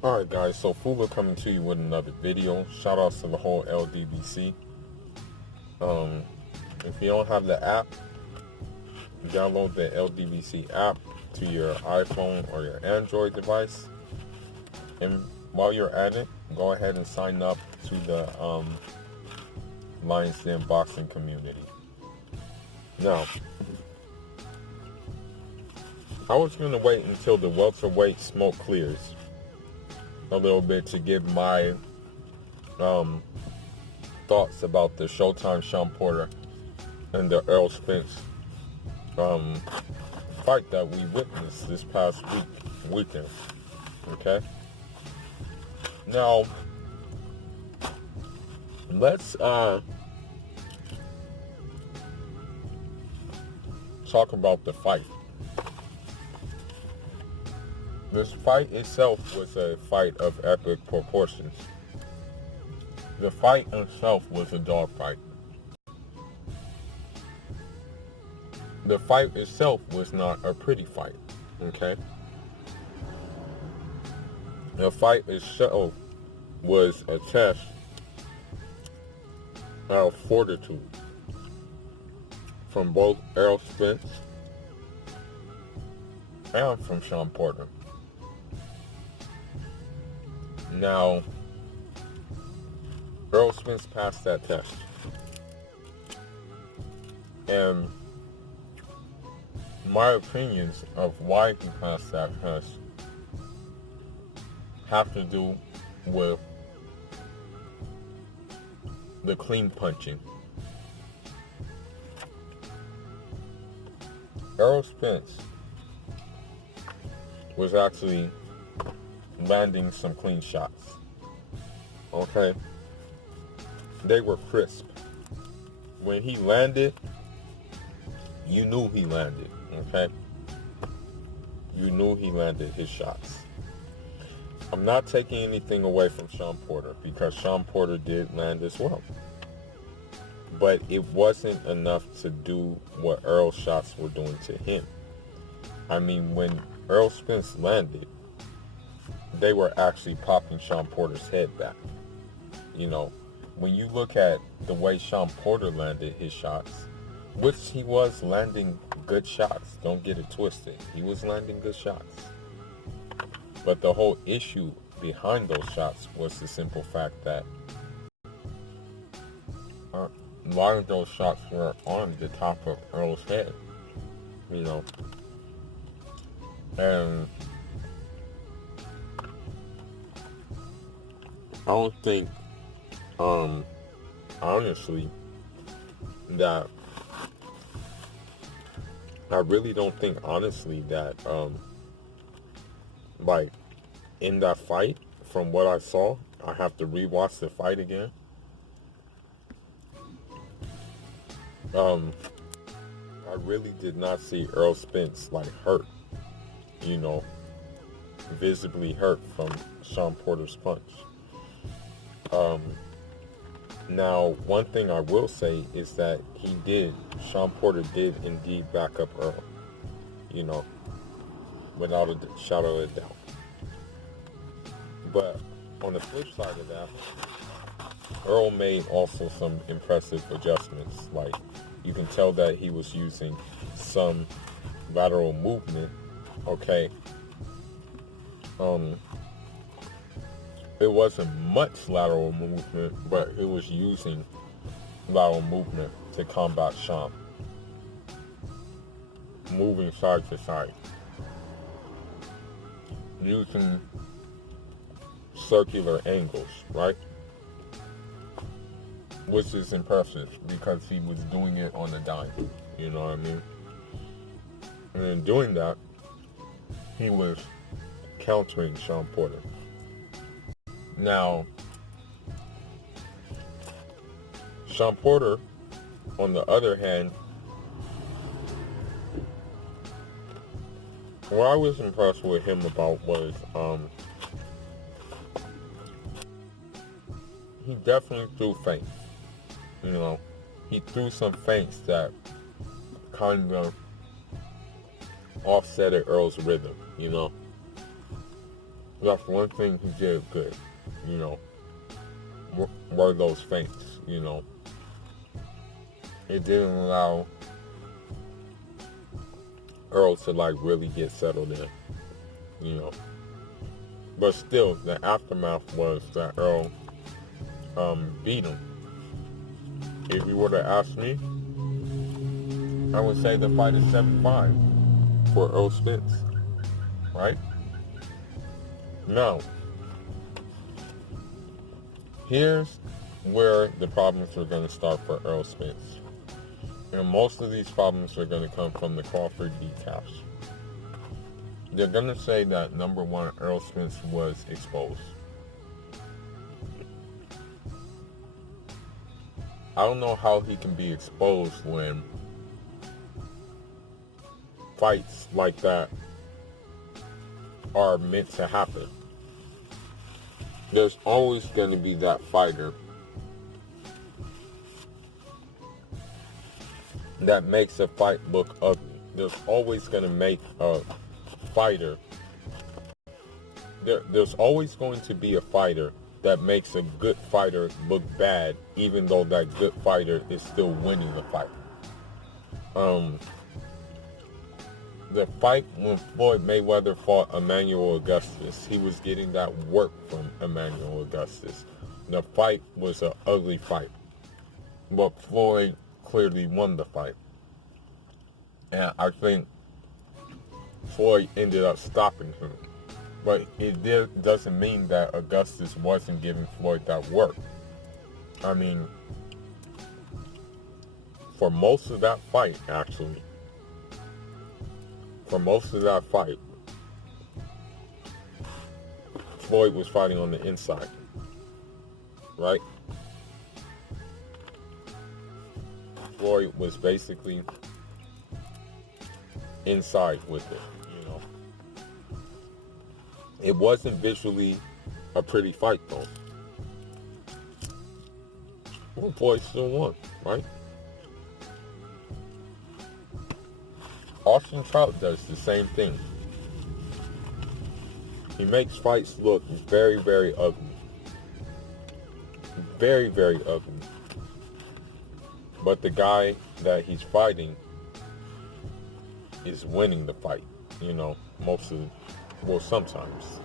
Alright guys, so Fuba coming to you with another video. Shout outs to the whole LDBC. If you don't have the app, download the LDBC app to your iPhone or your Android device. And while you're at it, go ahead and sign up to the Lions Den boxing community. Now, I was going to wait until the welterweight smoke clears a little bit to give my thoughts about the Showtime Sean Porter and the Errol Spence fight that we witnessed this past weekend. Okay? Now, let's talk about the fight. This fight itself was a fight of epic proportions. The fight itself was a dog fight. The fight itself was not a pretty fight, okay? The fight itself was a test of fortitude from both Errol Spence and from Sean Porter. Now, Errol Spence passed that test. And my opinions of why he passed that test have to do with the clean punching. Errol Spence was actually landing some clean shots. Okay? They were crisp. When he landed, you knew he landed. Okay? You knew he landed his shots. I'm not taking anything away from Sean Porter because Sean Porter did land as well. But it wasn't enough to do what Errol's shots were doing to him. I mean, when Errol Spence landed, they were actually popping Sean Porter's head back. You know, when you look at the way Sean Porter landed his shots, which he was landing good shots, don't get it twisted. He was landing good shots. But the whole issue behind those shots was the simple fact that a lot of those shots were on the top of Errol's head. You know, and I don't think, honestly, that, I really don't think, honestly, that, like, in that fight, from what I saw, I have to rewatch the fight again. I really did not see Errol Spence, like, hurt, you know, visibly hurt from Sean Porter's punch. Now, one thing I will say is that Sean Porter did indeed back up Errol, you know, without a shadow of a doubt. But on the flip side of that, Earl made also some impressive adjustments. Like, you can tell that he was using some lateral movement. Okay. Um, it wasn't much lateral movement, but it was using lateral movement to combat Sean, moving side to side, using circular angles, right? Which is impressive because he was doing it on a dime, you know what I mean? And in doing that, he was countering Sean Porter. Now, Sean Porter, on the other hand, what I was impressed with him about was he definitely threw feints. You know, he threw some feints that kind of offsetted Earl's rhythm, you know. That's one thing he did good, you know, were those feints, you know. It didn't allow Earl to like really get settled in, you know. But still, the aftermath was that Earl beat him. If you were to ask me, I would say the fight is 7-5 for Earl Spence, right? Now, here's where the problems are going to start for Earl Spence. And most of these problems are going to come from the Crawford decaps. They're going to say that, number one, Earl Spence was exposed. I don't know how he can be exposed when fights like that are meant to happen. There's always going to be that fighter that makes a fight look ugly. There's always going to make a fighter. There's always going to be a fighter that makes a good fighter look bad, even though that good fighter is still winning the fight. The fight when Floyd Mayweather fought Emmanuel Augustus, he was getting that work from Emmanuel Augustus. The fight was an ugly fight, but Floyd clearly won the fight. And I think Floyd ended up stopping him. But it doesn't mean that Augustus wasn't giving Floyd that work. I mean, for most of that fight, actually, Floyd was fighting on the inside, right? Floyd was basically inside with it, you know. It wasn't visually a pretty fight, though. Well, Floyd still won, right? Austin Trout does the same thing. He makes fights look very, very ugly. Very, very ugly. But the guy that he's fighting is winning the fight, you know, sometimes.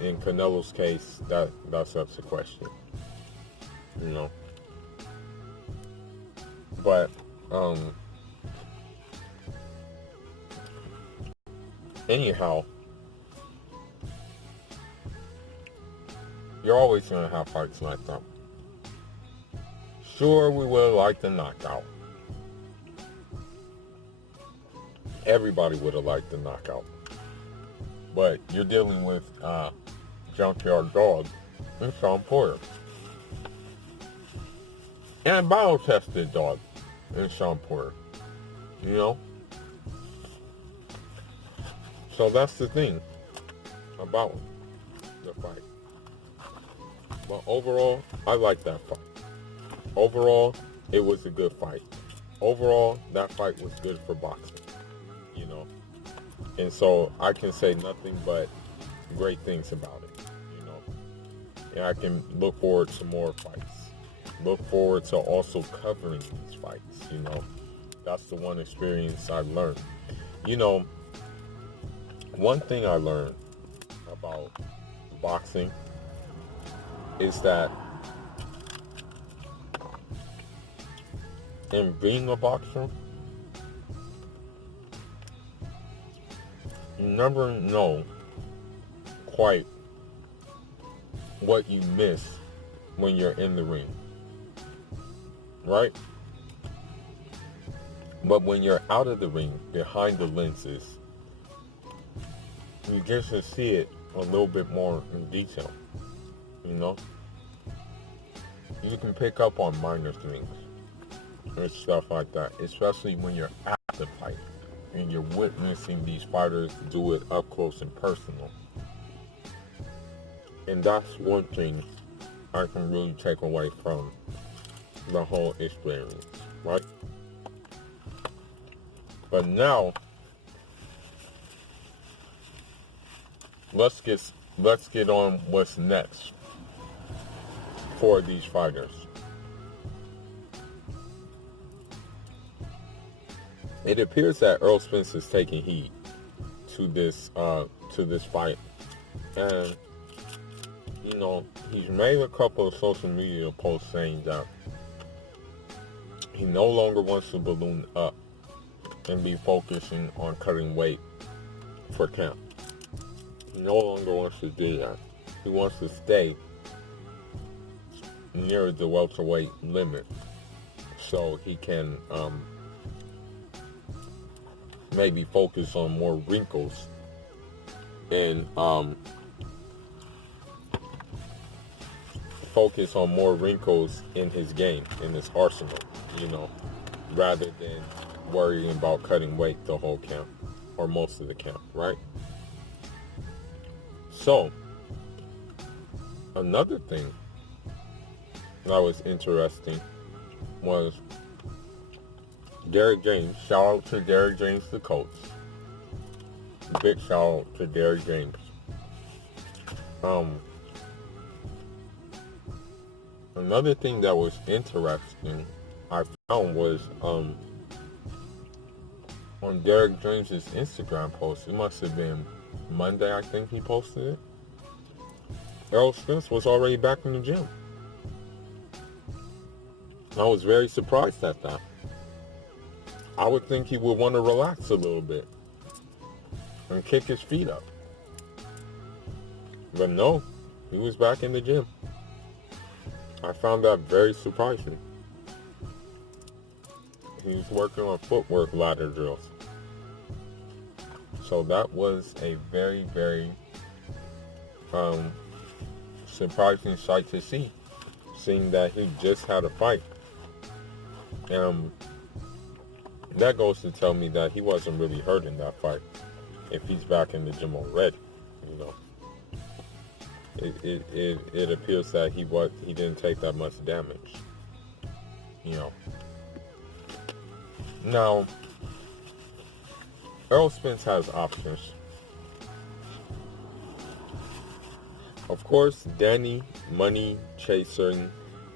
In Canelo's case, that's up to question, you know. But, anyhow, you're always going to have fights like that. Sure, we would have liked the knockout. Everybody would have liked the knockout. But you're dealing with Junkyard Dog and Sean Porter. And battle-tested dog and Sean Porter. You know? So that's the thing about the fight. But overall, I like that fight. Overall, it was a good fight. Overall, that fight was good for boxing, you know. And so I can say nothing but great things about it, you know. And I can look forward to more fights, look forward to also covering these fights. That's the one experience I learned. You know, one thing I learned about boxing is that in being a boxer, you never know quite what you miss when you're in the ring, right? But when you're out of the ring, behind the lenses, you get to see it a little bit more in detail. You can pick up on minor things and stuff like that, especially when you're at the fight and you're witnessing these fighters do it up close and personal. And that's one thing I can really take away from the whole experience, right? But now, let's get on what's next for these fighters. It appears that Earl Spence is taking heed to this fight, and he's made a couple of social media posts saying that he no longer wants to balloon up and be focusing on cutting weight for camp. He no longer wants to do that. He wants to stay near the welterweight limit so he can maybe focus on more wrinkles and focus on more wrinkles in his game, in his arsenal, rather than worrying about cutting weight the whole camp or most of the camp, right? So, another thing that was interesting was Derrick James. Shout out to Derrick James, the coach. Big shout out to Derrick James. Another thing that was interesting I found was on Derrick James's Instagram post. It must have been Monday, I think he posted it. Errol Spence was already back in the gym. I was very surprised at that. I would think he would want to relax a little bit and kick his feet up. But no, he was back in the gym. I found that very surprising. He was working on footwork ladder drills. So that was a very, very surprising sight to see, seeing that he just had a fight. That goes to tell me that he wasn't really hurt in that fight if he's back in the gym already. It appears that he didn't take that much damage. Now, Errol Spence has options. Of course, Danny Money Chaser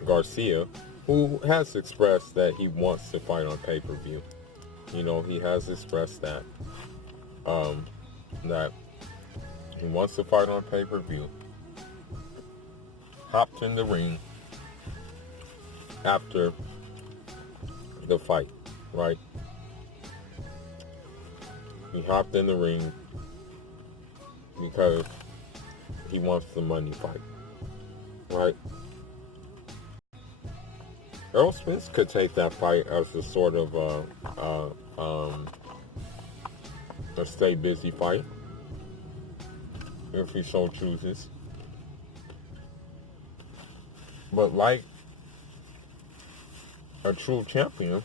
Garcia, who has expressed that he wants to fight on pay-per-view. He has expressed that that he wants to fight on pay-per-view. Hopped in the ring after the fight, right? He hopped in the ring because he wants the money fight, right? Errol Spence could take that fight as a sort of a stay busy fight, if he so chooses. But like a true champion,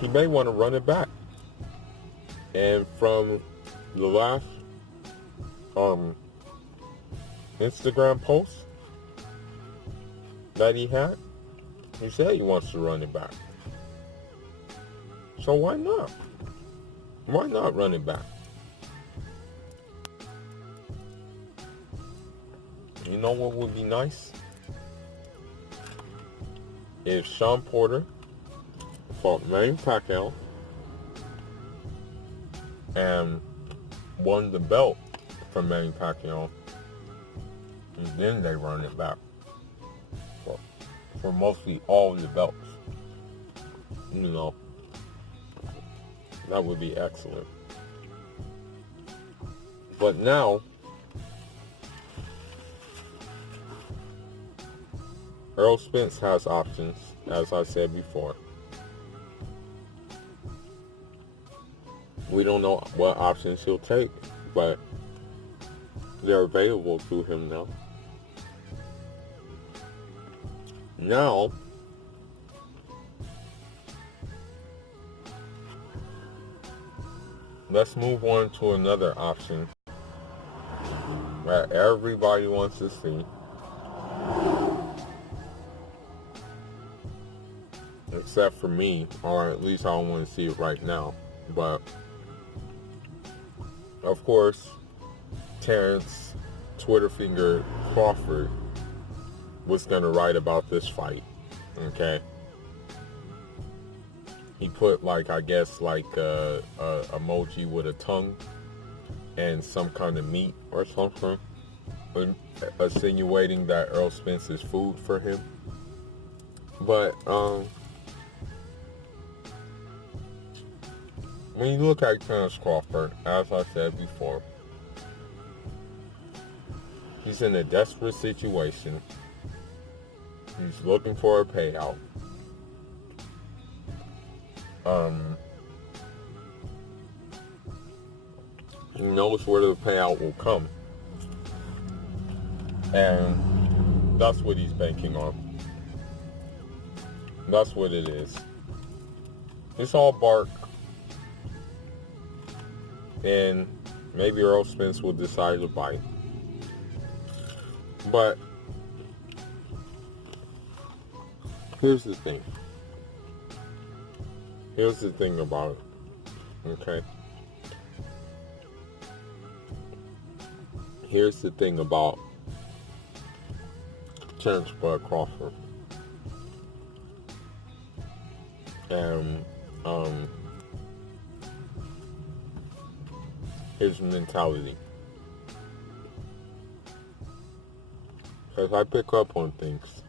he may want to run it back. And from the last Instagram post that he had, he said he wants to run it back. So why not? Why not run it back? You know what would be nice? If Sean Porter fought Manny Pacquiao and won the belt from Manny Pacquiao, and then they run it back for mostly all the belts. You know, that would be excellent. But now, Errol Spence has options, as I said before. We don't know what options he'll take, but they're available to him now. Now, let's move on to another option that everybody wants to see. Except for me, or at least I don't want to see it right now. But, of course, Terrence Twitter finger Crawford was going to write about this fight. Okay? He put a emoji with a tongue and some kind of meat or something, insinuating that Errol Spence is food for him. But when you look at Terrence Crawford, as I said before, he's in a desperate situation. He's looking for a payout. He knows where the payout will come. And that's what he's banking on. That's what it is. It's all bark. And maybe Errol Spence will decide to bite. But here's the thing. Here's the thing about it. Okay? Here's the thing about Terrence Bud Crawford. And his mentality. Because I pick up on things.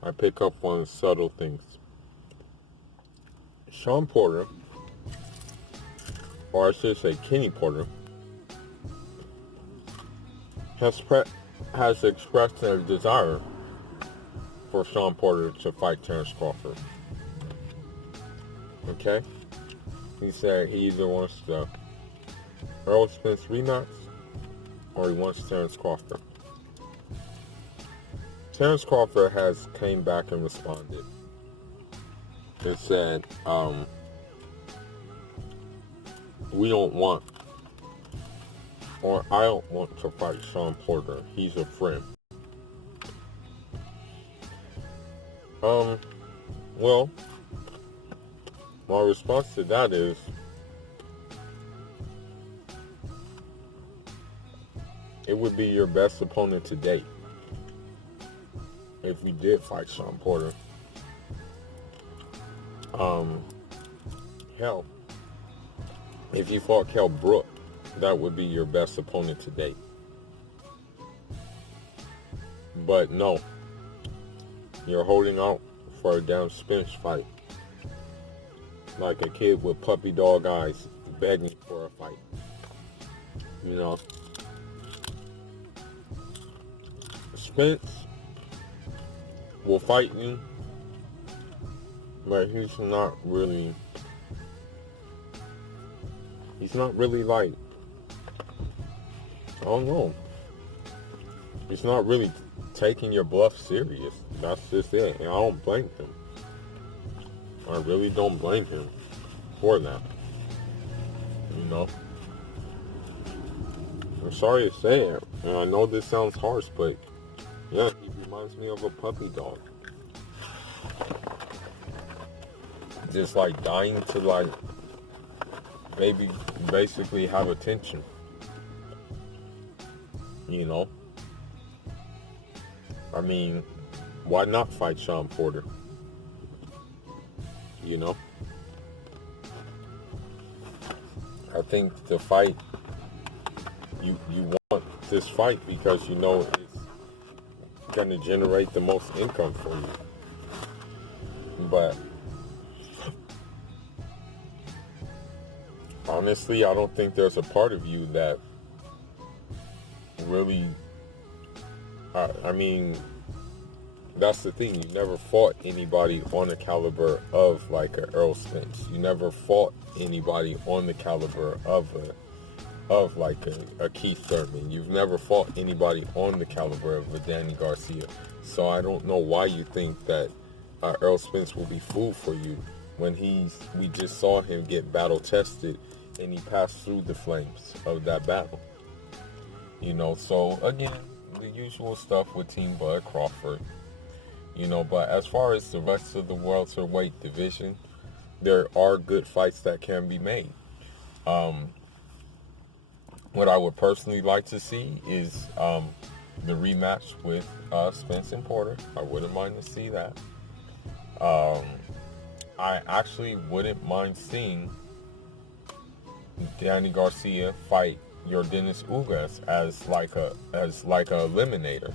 I pick up on subtle things. Sean Porter, or I should say Kenny Porter, has expressed a desire for Sean Porter to fight Terrence Crawford. Okay? He said he either wants the Errol Spence rematch or he wants Terrence Crawford. Terrence Crawford has came back and responded. It said, we don't want, or I don't want to fight Sean Porter. He's a friend. Well, my response to that is, it would be your best opponent to date if we did fight Sean Porter. Hell, if you fought Kell Brook, that would be your best opponent to date. But no, you're holding out for a damn Spence fight, like a kid with puppy dog eyes begging for a fight. You know, Spence will fight you, but he's not really like, I don't know. He's not really taking your bluff serious. That's just it. And I don't blame him. I really don't blame him for that. You know? I'm sorry to say it. And I know this sounds harsh, but yeah, he reminds me of a puppy dog. Just like dying to like basically have attention. You know? I mean, why not fight Sean Porter? You know? I think the fight, you want this fight because you know it's going to generate the most income for you. But honestly, I don't think there's a part of you that really, I mean, that's the thing. You never fought anybody on the caliber of like a Earl Spence. You never fought anybody on the caliber of like a Keith Thurman. You've never fought anybody on the caliber of a Danny Garcia. So I don't know why you think that Earl Spence will be fooled for you when we just saw him get battle tested and he passed through the flames of that battle. You know, so again, the usual stuff with Team Bud Crawford. You know, but as far as the rest of the welterweight division, there are good fights that can be made. What I would personally like to see is the rematch with Spence and Porter. I wouldn't mind to see that. I actually wouldn't mind seeing Danny Garcia fight Yordenis Ugas as like a eliminator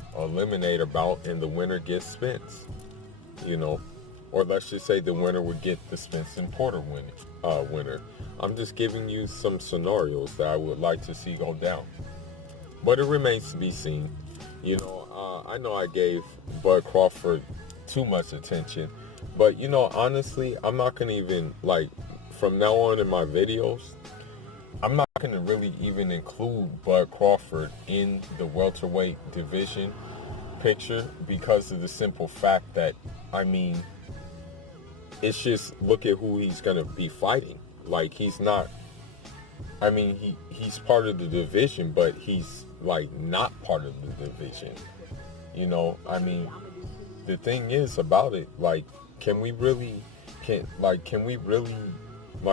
bout, and the winner gets Spence. You know, or let's just say the winner would get the Spence and Porter winner. I'm just giving you some scenarios that I would like to see go down, but it remains to be seen. You know, I know I gave Bud Crawford too much attention, but you know, honestly, I'm not gonna even, like, from now on in my videos, I'm not going to really even include Bud Crawford in the welterweight division picture because of the simple fact that, I mean, it's just, look at who he's going to be fighting. Like, he's not, I mean, he's part of the division, but he's, like, not part of the division. You know, I mean, the thing is about it, like, can we really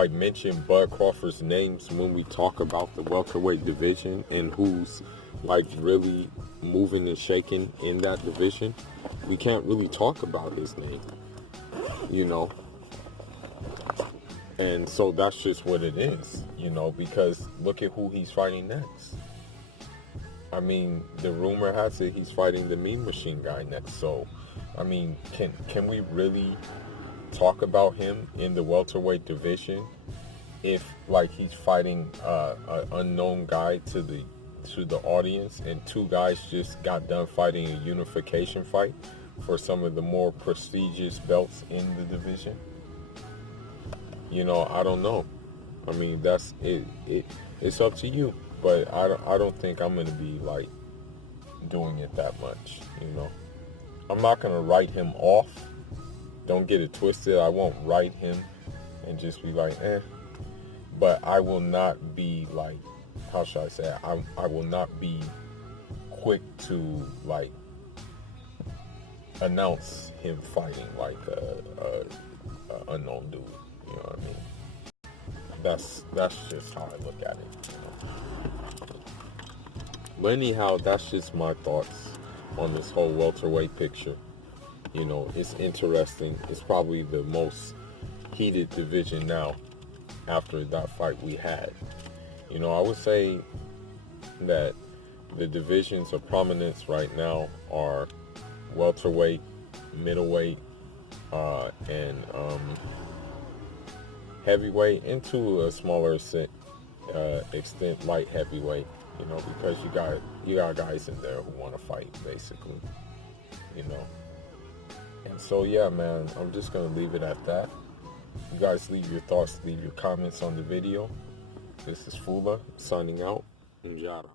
mention Bud Crawford's names when we talk about the welterweight division and who's like really moving and shaking in that division? We can't really talk about his name, you know. And so that's just what it is, you know, because look at who he's fighting next. I mean, the rumor has it he's fighting the Mean Machine guy next. So, I mean, can we really talk about him in the welterweight division if like he's fighting an unknown guy to the audience, and two guys just got done fighting a unification fight for some of the more prestigious belts in the division? You know, I don't know. I mean, that's it. It's up to you, but I don't think I'm gonna be like doing it that much. You know, I'm not gonna write him off. Don't get it twisted. I won't write him and just be like, eh. But I will not be like, how should I say it? I will not be quick to like announce him fighting like a unknown dude. You know what I mean? That's just how I look at it. You know? But anyhow, that's just my thoughts on this whole welterweight picture. You know, it's interesting. It's probably the most heated division now after that fight we had. You know, I would say that the divisions of prominence right now are welterweight, middleweight, and heavyweight, and to a smaller extent light heavyweight. You know, because you got guys in there who want to fight, basically. You know. And so, yeah, man, I'm just going to leave it at that. You guys leave your thoughts, leave your comments on the video. This is Fula signing out. Njada.